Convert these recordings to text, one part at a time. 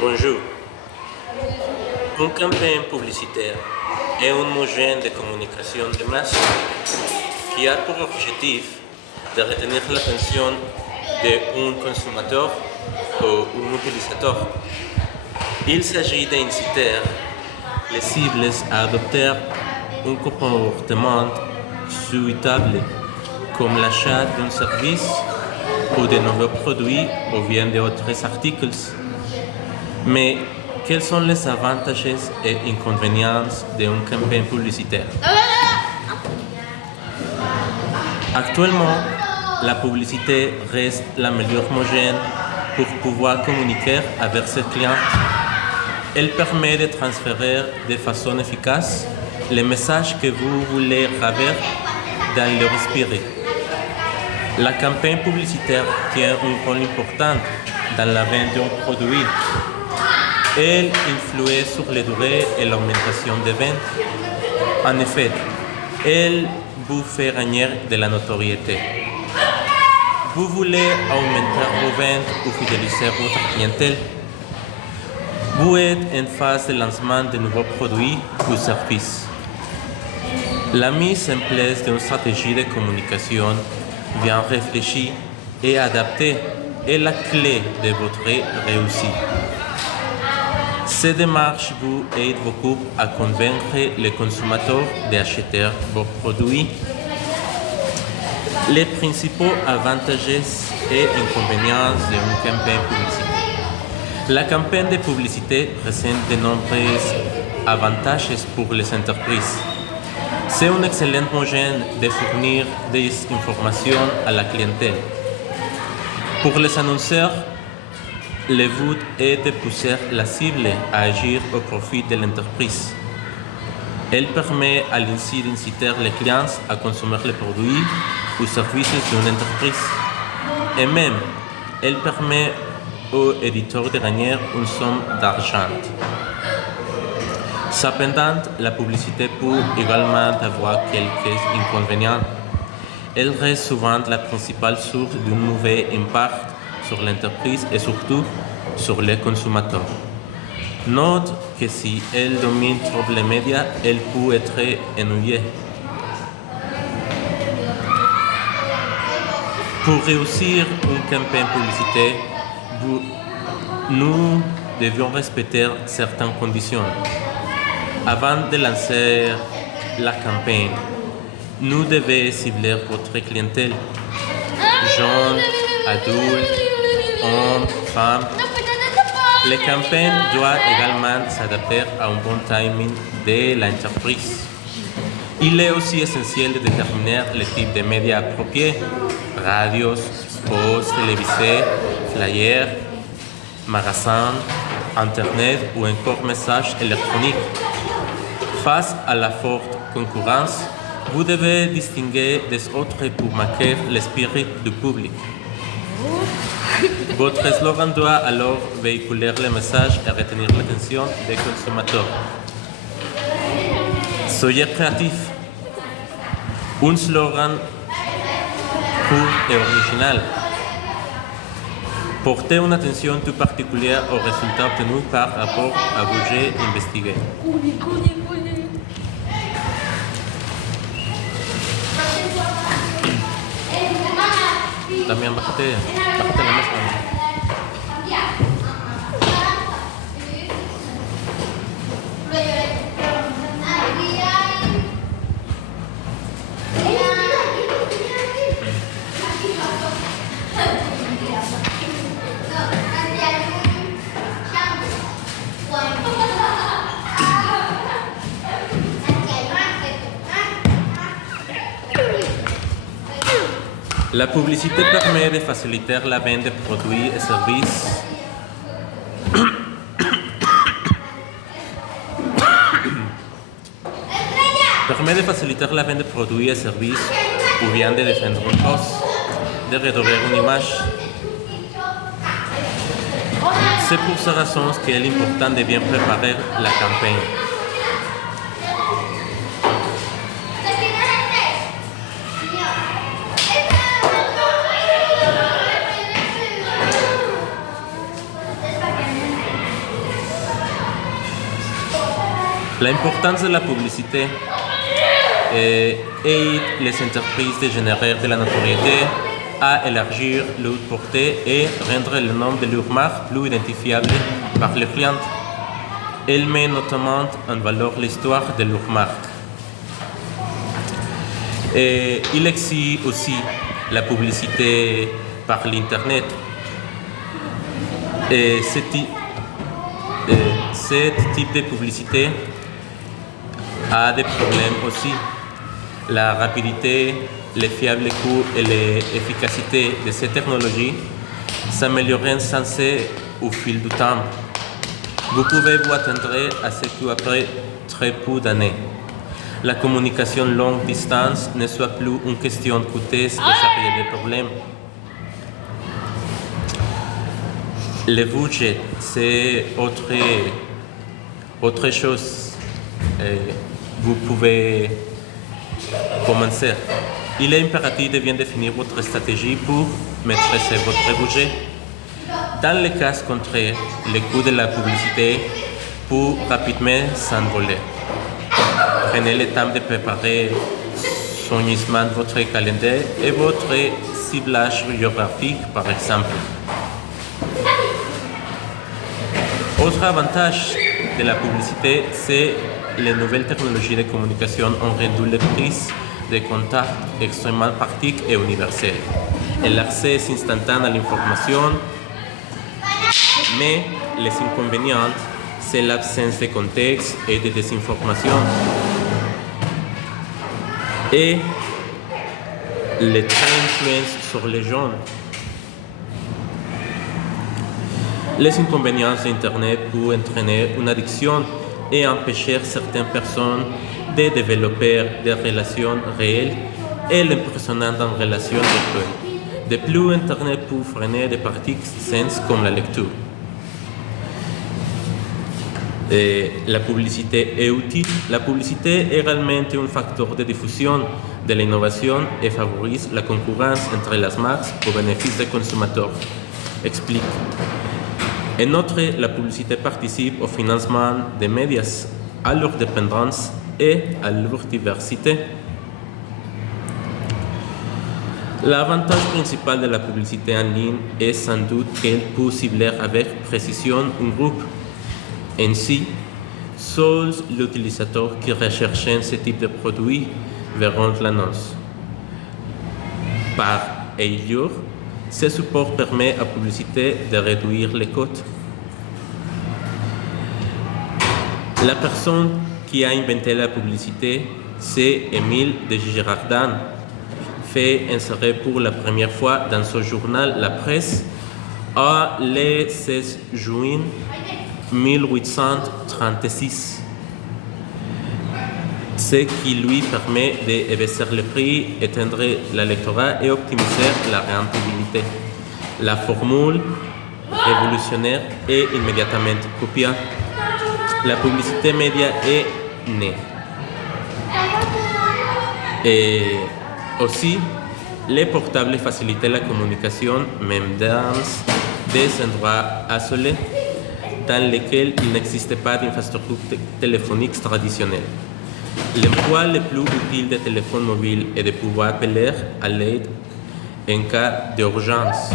Bonjour. Une campagne publicitaire est un moyen de communication de masse qui a pour objectif de retenir l'attention d'un consommateur ou un utilisateur. Il s'agit d'inciter les cibles à adopter un comportement souhaitable, comme l'achat d'un service ou de nouveaux produits ou bien d'autres articles. Mais quels sont les avantages et inconvénients d'une campagne publicitaire? Actuellement, la publicité reste la meilleure moyen pour pouvoir communiquer avec ses clients. Elle permet de transférer de façon efficace les messages que vous voulez avoir dans leur esprit. La campagne publicitaire tient un rôle important dans la vente d'un produit. Elle influe sur les durées et l'augmentation des ventes. En effet, elle vous fait gagner de la notoriété. Vous voulez augmenter vos ventes ou fidéliser votre clientèle. Vous êtes en phase de lancement de nouveaux produits ou services. La mise en place d'une stratégie de communication bien réfléchie et adaptée est la clé de votre réussite. Cette démarche vous aide beaucoup à convaincre les consommateurs d'acheter vos produits. Les principaux avantages et inconvénients d'une campagne publicitaire. La campagne de publicité présente de nombreux avantages pour les entreprises. C'est un excellent moyen de fournir des informations à la clientèle. Pour les annonceurs, le but est de pousser la cible à agir au profit de l'entreprise. Elle permet ainsi d'inciter les clients à consommer les produits ou services d'une entreprise. Et même, elle permet aux éditeurs de gagner une somme d'argent. Cependant, la publicité peut également avoir quelques inconvénients. Elle reste souvent la principale source d'un mauvais impact sur l'entreprise et surtout sur les consommateurs. Note que si elle domine trop les médias, elle peut être ennuyée. Pour réussir une campagne publicitaire, nous devions respecter certaines conditions. Avant de lancer la campagne, nous devons cibler votre clientèle, jeunes, adultes, hommes, femmes. Les campagnes doivent également s'adapter à un bon timing de l'entreprise. Il est aussi essentiel de déterminer le type de médias appropriés, radios, spots télévisés, flyers, magasins, Internet ou encore messages électroniques. Face à la forte concurrence, vous devez distinguer des autres pour marquer l'esprit du public. Votre slogan doit alors véhiculer le message et retenir l'attention des consommateurs. Soyez créatif. Un slogan court et original. Portez une attention toute particulière aux résultats obtenus par rapport à budget investigué. También bájate la mesa. La publicité permet de faciliter la vente de produits et services. Permet de faciliter la vente de produits et services ou bien de défendre une cause, de redorer une image. C'est pour ces raisons qu'il est important de bien préparer la campagne. L'importance de la publicité aide les entreprises de générer de la notoriété, à élargir leur portée et rendre le nom de leur marque plus identifiable par les clients. Elle met notamment en valeur l'histoire de leur marque. Et il existe aussi la publicité par l'Internet. Et ce type de publicité a des problèmes aussi. La rapidité, le fiable coût et l'efficacité de ces technologies s'améliorent sans cesse au fil du temps. Vous pouvez vous attendre à ce qu'après très peu d'années, la communication longue distance ne soit plus une question coûteuse et chargée de problèmes. Le budget, c'est autre chose. Vous pouvez commencer. Il est impératif de bien définir votre stratégie pour maîtriser votre budget. Dans le cas contraire, le coût de la publicité peut rapidement s'envoler. Prenez le temps de préparer soigneusement votre calendrier et votre ciblage géographique, par exemple. Autre avantage de la publicité, c'est les nouvelles technologies de communication ont rendu les prises de contact extrêmement pratiques et universelles. Et l'accès instantané à l'information, mais les inconvénients, c'est l'absence de contexte et de désinformation. Et les influences sur les jeunes. Les inconvénients d'Internet peuvent entraîner une addiction et empêcher certaines personnes de développer des relations réelles et l'impressionnant en relations virtuelles. De plus, Internet peut freiner des pratiques saines comme la lecture. Et la publicité est utile. La publicité est également un facteur de diffusion de l'innovation et favorise la concurrence entre les marques au bénéfice des consommateurs. Explique. En outre, la publicité participe au financement des médias, à leur dépendance et à leur diversité. L'avantage principal de la publicité en ligne est sans doute qu'elle peut cibler avec précision un groupe. Ainsi, seuls les utilisateurs qui recherchent ce type de produit verront l'annonce. Par ailleurs, ce support permet à la publicité de réduire les coûts. La personne qui a inventé la publicité, c'est Émile de Girardin, fait insérer pour la première fois dans son journal La Presse le 16 juin 1836, ce qui lui permet d'évaluer le prix, étendre l'électorat et optimiser la rentabilité. La formule révolutionnaire est immédiatement copiée. La publicité média est née. Et aussi, les portables facilitent la communication même dans des endroits isolés dans lesquels il n'existe pas d'infrastructure téléphonique traditionnelle. L'emploi le plus utile des téléphones mobiles est de pouvoir appeler à l'aide en cas d'urgence.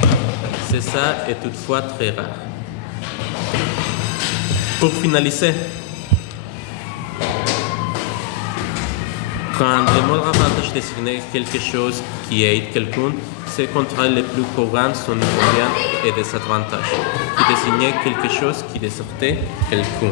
Ça est toutefois très rare. Pour finaliser, quand le mot avantage désigne quelque chose qui aide quelqu'un, c'est contre les plus courants sont inconvénients et désavantages, qui désignent quelque chose qui désertait quelqu'un.